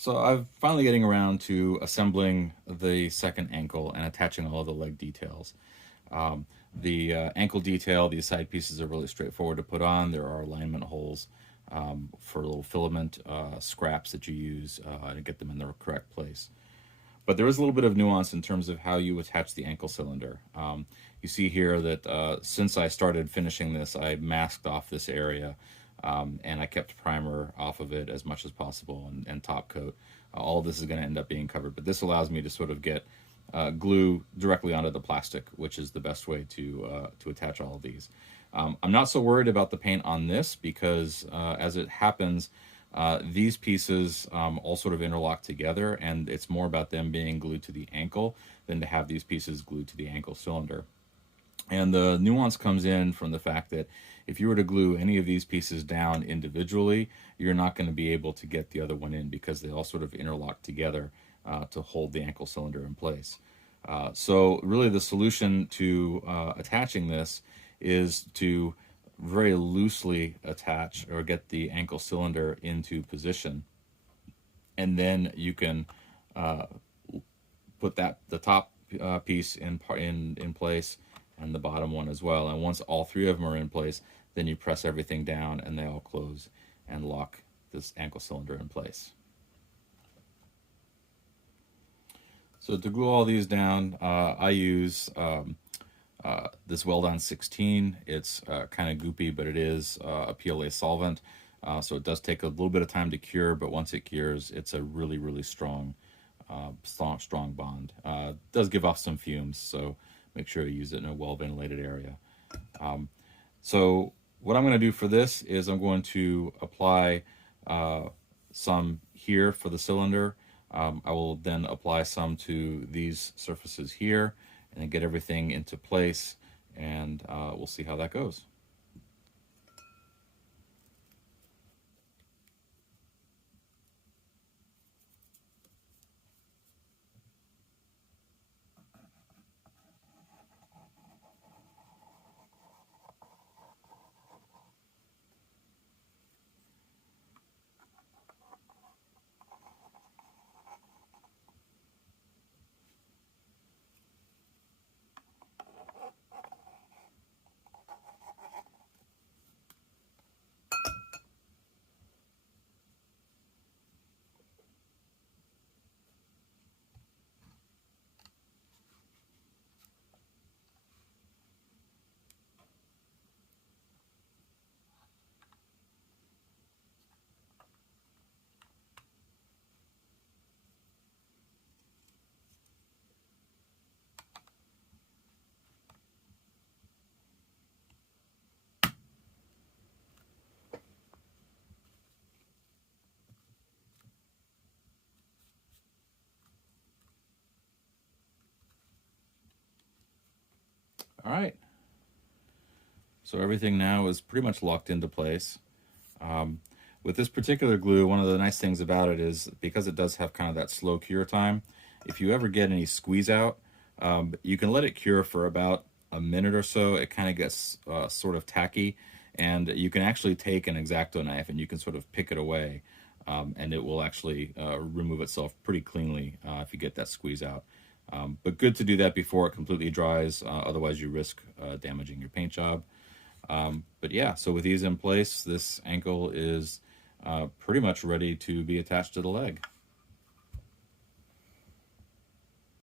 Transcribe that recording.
So I'm finally getting around to assembling the second ankle and attaching all of the leg details. The ankle detail, these side pieces are really straightforward to put on. There are alignment holes for little filament scraps that you use to get them in the correct place. But there is a little bit of nuance in terms of how you attach the ankle cylinder. You see here that since I started finishing this, I masked off this area and I kept primer off of it as much as possible and top coat. All of this is going to end up being covered, but this allows me to sort of get glue directly onto the plastic, which is the best way to attach all of these. I'm not so worried about the paint on this because as it happens, these pieces all sort of interlock together, and it's more about them being glued to the ankle than to have these pieces glued to the ankle cylinder. And the nuance comes in from the fact that if you were to glue any of these pieces down individually, you're not going to be able to get the other one in because they all sort of interlock together to hold the ankle cylinder in place. So really the solution to attaching this is to very loosely attach or get the ankle cylinder into position, and then you can put the top piece in place and the bottom one as well. And once all three of them are in place, then you press everything down and they all close and lock this ankle cylinder in place. So to glue all these down, I use this Weld-On 16. It's kind of goopy, but it is a PLA solvent. So it does take a little bit of time to cure, but once it cures, it's a really, really strong bond. It does give off some fumes, so make sure you use it in a well-ventilated area. So what I'm going to do for this is I'm going to apply some here for the cylinder. I will then apply some to these surfaces here and then get everything into place, and we'll see how that goes. All right. So everything now is pretty much locked into place. With this particular glue, one of the nice things about it is because it does have kind of that slow cure time, if you ever get any squeeze out, you can let it cure for about a minute or so. It kind of gets sort of tacky, and you can actually take an X-Acto knife and you can sort of pick it away, and it will actually remove itself pretty cleanly if you get that squeeze out. But good to do that before it completely dries, otherwise you risk damaging your paint job. But yeah, so with these in place, this ankle is pretty much ready to be attached to the leg.